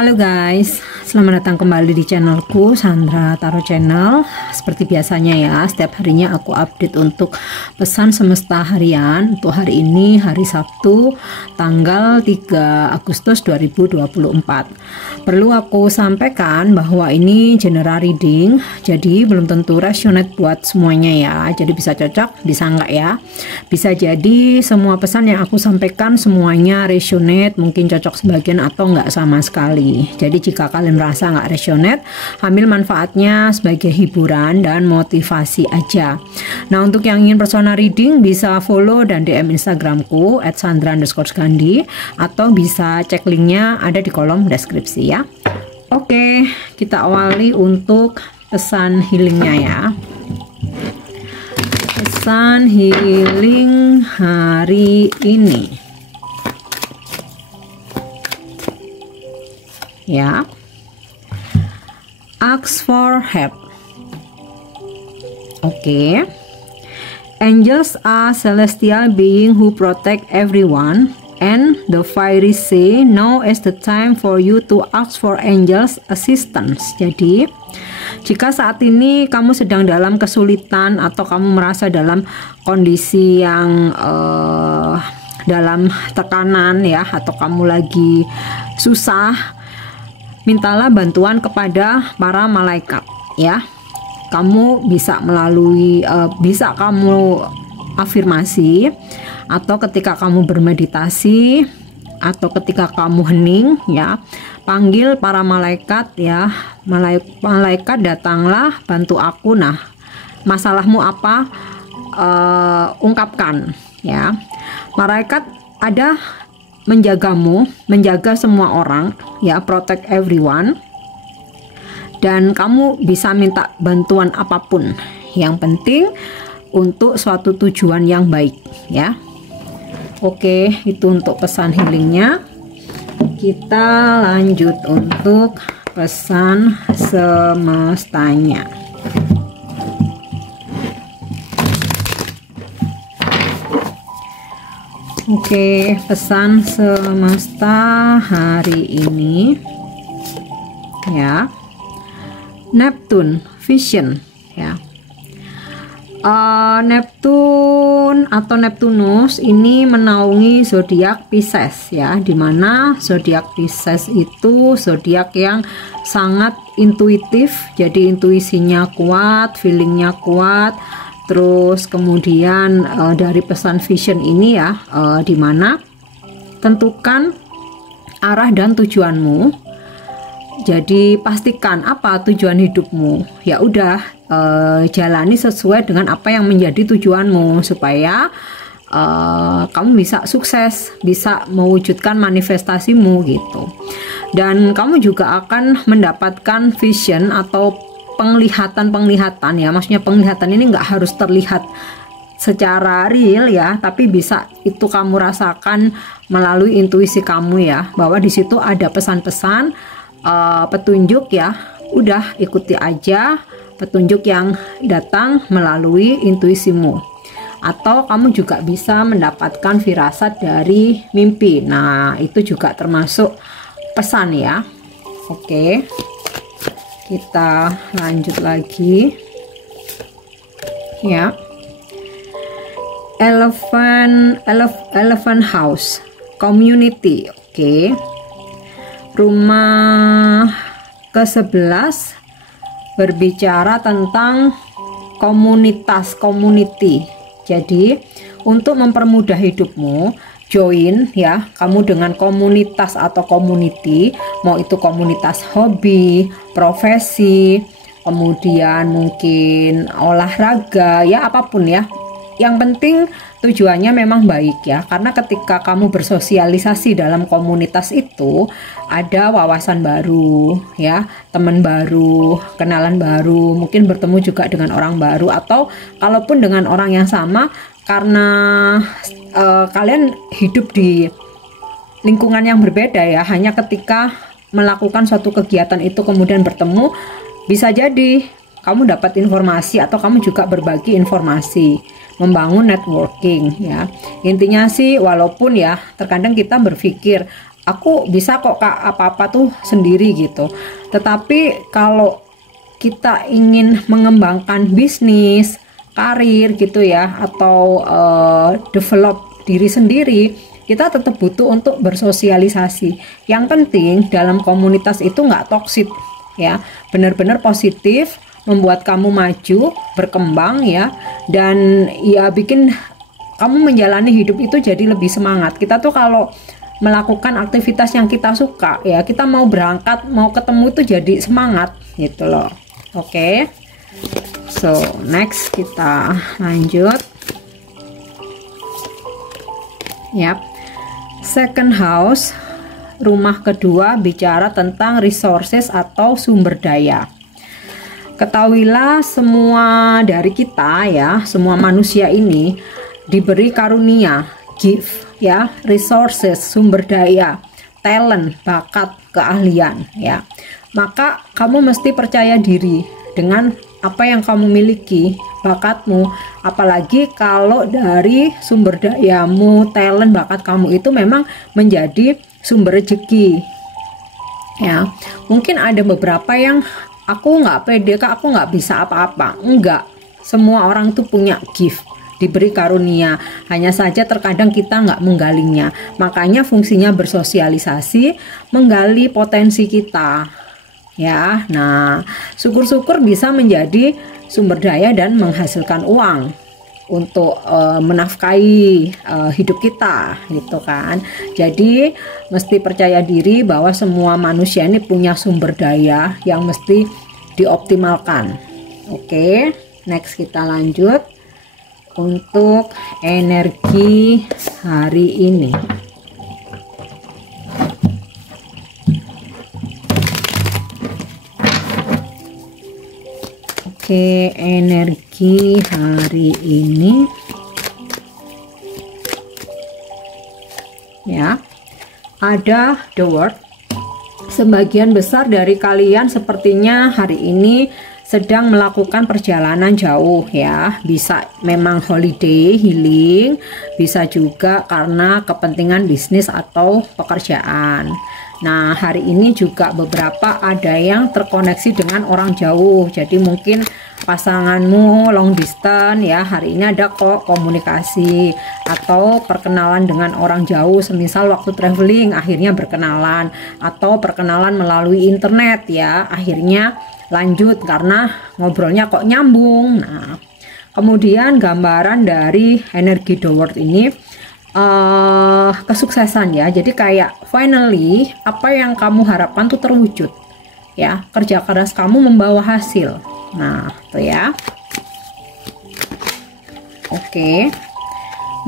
Halo guys, selamat datang kembali di channelku Sandra Tarot Channel. Seperti biasanya ya, setiap harinya aku update untuk pesan semesta harian. Untuk hari ini, hari Sabtu, tanggal 3 Agustus 2024. Perlu aku sampaikan bahwa ini general reading, jadi belum tentu resonate buat semuanya ya. Jadi bisa cocok, bisa enggak ya. Bisa jadi semua pesan yang aku sampaikan semuanya resonate, mungkin cocok sebagian atau enggak sama sekali. Jadi jika kalian merasa nggak resonate, ambil manfaatnya sebagai hiburan dan motivasi aja. Nah, untuk yang ingin personal reading bisa follow dan DM Instagramku @sandra_gandhi atau bisa cek linknya ada di kolom deskripsi ya. Oke, kita awali untuk pesan healingnya ya. Pesan healing hari ini. Ya, ask for help. Oke. Angels are celestial being who protect everyone, and the fairies say now is the time for you to ask for angels assistance. Jadi jika saat ini kamu sedang dalam kesulitan atau kamu merasa dalam kondisi yang dalam tekanan ya, atau kamu lagi susah, mintalah bantuan kepada para malaikat ya. Kamu bisa melalui bisa kamu afirmasi, atau ketika kamu bermeditasi, atau ketika kamu hening ya, panggil para malaikat ya. Malaikat datanglah bantu aku. Nah, masalahmu apa, ungkapkan ya. Malaikat ada menjagamu, menjaga semua orang ya, protect everyone, dan kamu bisa minta bantuan apapun, yang penting untuk suatu tujuan yang baik ya. Oke, itu untuk pesan healingnya. Kita lanjut untuk pesan semestanya. Oke, pesan semesta hari ini ya. Neptune Vision ya. Neptune atau Neptunus ini menaungi zodiak Pisces ya, dimana zodiak Pisces itu zodiak yang sangat intuitif, jadi intuisinya kuat, feelingnya kuat. Terus kemudian dari pesan vision ini ya, dimana tentukan arah dan tujuanmu. Jadi pastikan apa tujuan hidupmu. Ya udah, jalani sesuai dengan apa yang menjadi tujuanmu supaya kamu bisa sukses, bisa mewujudkan manifestasimu gitu. Dan kamu juga akan mendapatkan vision atau penglihatan ya, maksudnya penglihatan ini nggak harus terlihat secara real ya, tapi bisa itu kamu rasakan melalui intuisi kamu ya, bahwa di situ ada pesan-pesan, petunjuk ya. Udah ikuti aja petunjuk yang datang melalui intuisimu. Atau kamu juga bisa mendapatkan firasat dari mimpi. Nah, itu juga termasuk pesan ya. Oke, kita lanjut lagi ya. Elephant House Community. Oke. Rumah ke-11 berbicara tentang komunitas, community. Jadi untuk mempermudah hidupmu, join ya kamu dengan komunitas atau community, mau itu komunitas hobi, profesi, kemudian mungkin olahraga ya, apapun ya. Yang penting tujuannya memang baik ya, karena ketika kamu bersosialisasi dalam komunitas itu ada wawasan baru ya, teman baru, kenalan baru, mungkin bertemu juga dengan orang baru, atau kalaupun dengan orang yang sama, karena kalian hidup di lingkungan yang berbeda ya, hanya ketika melakukan suatu kegiatan itu kemudian bertemu, bisa jadi kamu dapat informasi atau kamu juga berbagi informasi, membangun networking ya. Intinya sih, walaupun ya terkadang kita berpikir aku bisa kok Kak, apa-apa tuh sendiri gitu. Tetapi kalau kita ingin mengembangkan bisnis, karir gitu ya, atau develop diri sendiri, kita tetap butuh untuk bersosialisasi. Yang penting dalam komunitas itu nggak toksik ya, benar-benar positif, membuat kamu maju, berkembang ya, dan ya bikin kamu menjalani hidup itu jadi lebih semangat. Kita tuh kalau melakukan aktivitas yang kita suka ya, kita mau berangkat, mau ketemu itu jadi semangat gitu loh. Oke. So, next kita lanjut. Yap. Second house, rumah kedua, bicara tentang resources atau sumber daya. Ketahuilah semua dari kita ya, semua manusia ini diberi karunia, gift ya, resources, sumber daya, talent, bakat, keahlian ya. Maka kamu mesti percaya diri dengan apa yang kamu miliki, bakatmu, apalagi kalau dari sumber dayamu, talent, bakat kamu itu memang menjadi sumber rezeki ya. Mungkin ada beberapa yang aku nggak pede Kak, aku nggak bisa apa-apa. Enggak, semua orang tuh punya gift, diberi karunia, hanya saja terkadang kita nggak menggalinya. Makanya fungsinya bersosialisasi, menggali potensi kita ya. Nah, syukur-syukur bisa menjadi sumber daya dan menghasilkan uang untuk menafkahi hidup kita gitu kan. Jadi mesti percaya diri bahwa semua manusia ini punya sumber daya yang mesti dioptimalkan. Oke, next kita lanjut untuk energi hari ini. Oke, energi hari ini ya, ada the world. Sebagian besar dari kalian sepertinya hari ini sedang melakukan perjalanan jauh ya. Bisa memang holiday, healing, bisa juga karena kepentingan bisnis atau pekerjaan. Nah, hari ini juga beberapa ada yang terkoneksi dengan orang jauh. Jadi mungkin pasanganmu long distance ya, hari ini ada kok komunikasi atau perkenalan dengan orang jauh, semisal waktu traveling akhirnya berkenalan, atau perkenalan melalui internet ya, akhirnya lanjut karena ngobrolnya kok nyambung. Nah, kemudian gambaran dari energi the world ini kesuksesan ya. Jadi kayak finally apa yang kamu harapkan tuh terwujud ya, kerja keras kamu membawa hasil. Nah tuh ya. Oke,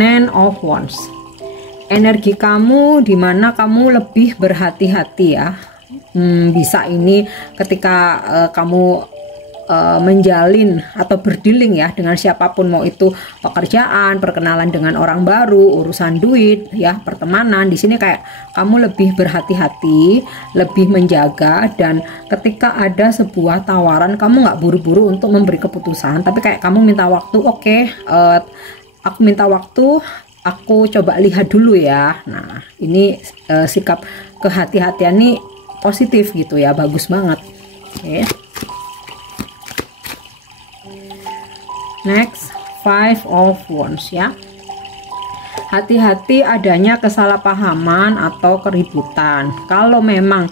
Nine of Wands, energi kamu dimana kamu lebih berhati-hati ya. Bisa ini ketika kamu menjalin atau berdealing ya dengan siapapun, mau itu pekerjaan, perkenalan dengan orang baru, urusan duit ya, pertemanan. Di sini kayak kamu lebih berhati-hati, lebih menjaga, dan ketika ada sebuah tawaran kamu nggak buru-buru untuk memberi keputusan, tapi kayak kamu minta waktu. Oke, aku minta waktu, aku coba lihat dulu ya. Nah, ini sikap kehati-hatian nih positif gitu ya, bagus banget. Oke. Next, Five of Wands ya. Hati-hati adanya kesalahpahaman atau keributan. Kalau memang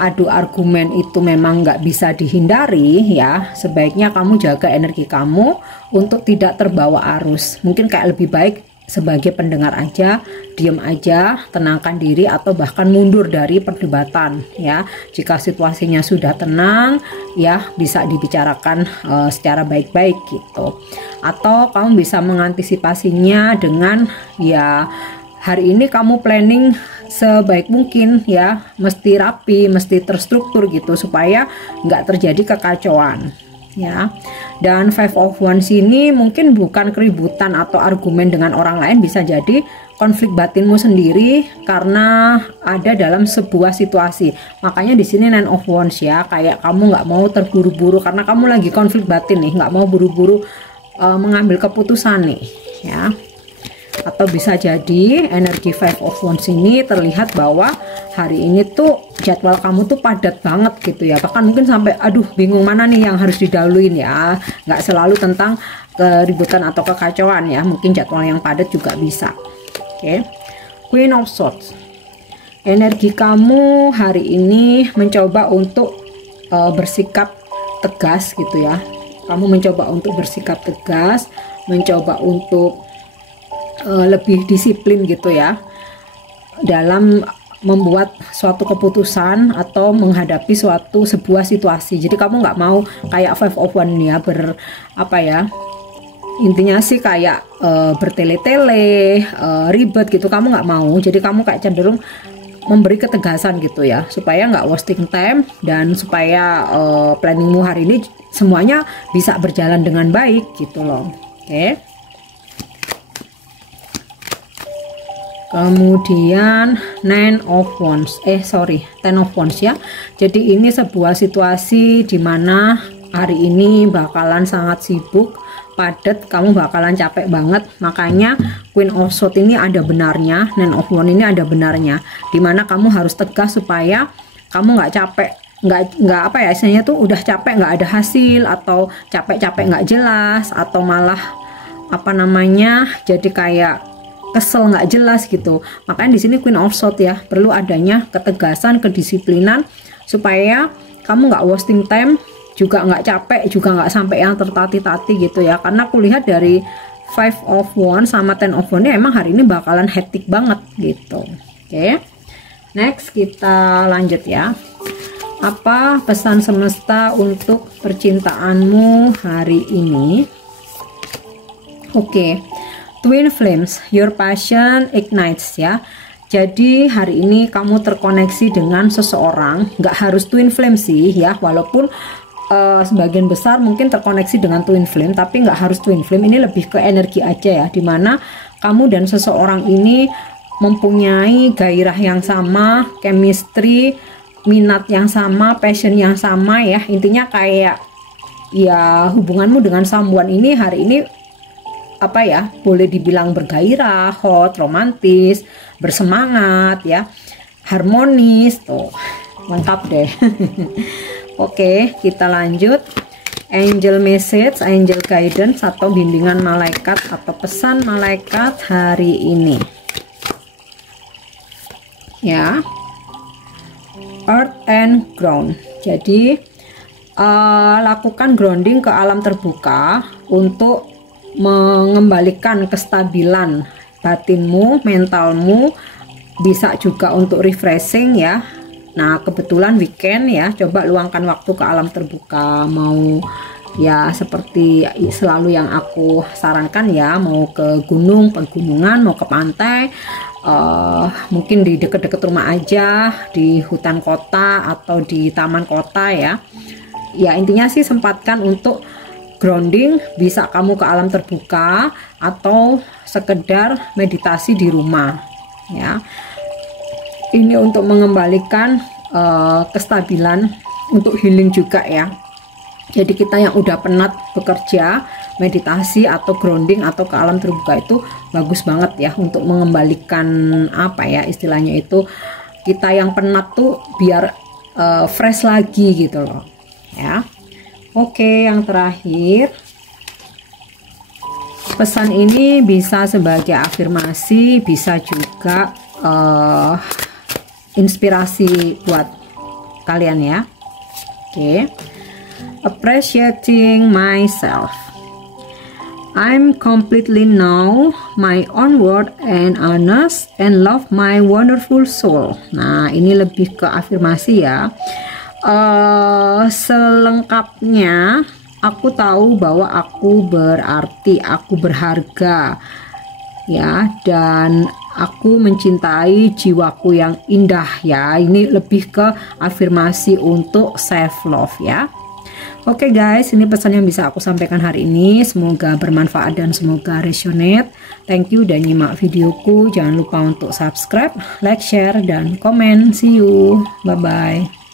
adu argumen itu memang nggak bisa dihindari ya, sebaiknya kamu jaga energi kamu untuk tidak terbawa arus. Mungkin kayak lebih baik sebagai pendengar aja, diam aja, tenangkan diri, atau bahkan mundur dari perdebatan ya. Jika situasinya sudah tenang ya, bisa dibicarakan secara baik-baik gitu. Atau kamu bisa mengantisipasinya dengan ya, hari ini kamu planning sebaik mungkin ya, mesti rapi, mesti terstruktur gitu supaya nggak terjadi kekacauan ya. Dan Five of Wands ini mungkin bukan keributan atau argumen dengan orang lain, bisa jadi konflik batinmu sendiri karena ada dalam sebuah situasi. Makanya di sini Nine of Wands ya, kayak kamu nggak mau terburu-buru karena kamu lagi konflik batin nih, nggak mau buru-buru mengambil keputusan nih ya. Atau bisa jadi energi Five of Wands ini terlihat bahwa hari ini tuh jadwal kamu tuh padat banget gitu ya. Bahkan mungkin sampai aduh bingung mana nih yang harus didahuluin ya. Nggak selalu tentang keributan atau kekacauan ya. Mungkin jadwal yang padat juga bisa. Oke. Queen of Swords. Energi kamu hari ini mencoba untuk bersikap tegas gitu ya. Kamu mencoba untuk bersikap tegas, mencoba untuk lebih disiplin gitu ya dalam membuat suatu keputusan atau menghadapi sebuah situasi. Jadi kamu nggak mau kayak Five of Wands ya, intinya sih kayak bertele-tele, ribet gitu. Kamu nggak mau. Jadi kamu kayak cenderung memberi ketegasan gitu ya, supaya nggak wasting time dan supaya planningmu hari ini semuanya bisa berjalan dengan baik gitu loh. Oke. Kemudian Ten of Wands ya. Jadi ini sebuah situasi dimana hari ini bakalan sangat sibuk, padat, kamu bakalan capek banget. Makanya Queen of Swords ini ada benarnya, Ten of Wands ini ada benarnya, dimana kamu harus tegas supaya kamu nggak capek, nggak istilahnya tuh udah capek nggak ada hasil, atau capek-capek nggak jelas, atau malah jadi kayak kesel nggak jelas gitu. Makanya di sini Queen of Swords ya, perlu adanya ketegasan, kedisiplinan supaya kamu nggak wasting time, juga nggak capek, juga nggak sampai yang tertati-tati gitu ya. Karena aku lihat dari Five of Wands sama Ten of Wands emang hari ini bakalan hectic banget gitu. Oke. Next kita lanjut ya. Apa pesan semesta untuk percintaanmu hari ini? Oke. Twin Flames, your passion ignites ya. Jadi hari ini kamu terkoneksi dengan seseorang, nggak harus twin flame sih ya, walaupun sebagian besar mungkin terkoneksi dengan twin flame, tapi nggak harus twin flame. Ini lebih ke energi aja ya, dimana kamu dan seseorang ini mempunyai gairah yang sama, chemistry, minat yang sama, passion yang sama ya. Intinya kayak ya hubunganmu dengan someone ini hari ini boleh dibilang bergairah, hot, romantis, bersemangat ya, harmonis tuh, lengkap deh. Oke, kita lanjut. Angel message, angel guidance atau bimbingan malaikat atau pesan malaikat hari ini ya. Earth and ground. Jadi lakukan grounding ke alam terbuka untuk mengembalikan kestabilan batinmu, mentalmu, bisa juga untuk refreshing ya. Nah kebetulan weekend ya, coba luangkan waktu ke alam terbuka, mau ya seperti selalu yang aku sarankan ya, mau ke gunung, pegunungan, mau ke pantai, mungkin di deket-deket rumah aja, di hutan kota atau di taman kota ya. Ya intinya sih sempatkan untuk grounding, bisa kamu ke alam terbuka atau sekedar meditasi di rumah ya. Ini untuk mengembalikan kestabilan, untuk healing juga ya. Jadi kita yang udah penat bekerja, meditasi atau grounding atau ke alam terbuka itu bagus banget ya untuk mengembalikan istilahnya itu, kita yang penat tuh biar fresh lagi gitu loh ya. Oke, yang terakhir, pesan ini bisa sebagai afirmasi, bisa juga inspirasi buat kalian ya. Oke. Appreciating myself. I'm completely know my own worth and honest and love my wonderful soul. Nah, ini lebih ke afirmasi ya. Selengkapnya aku tahu bahwa aku berarti, aku berharga ya, dan aku mencintai jiwaku yang indah ya. Ini lebih ke afirmasi untuk self love ya. Oke guys, ini pesan yang bisa aku sampaikan hari ini. Semoga bermanfaat dan semoga resonate. Thank you udah nyimak videoku. Jangan lupa untuk subscribe, like, share, dan komen. See you. Bye-bye.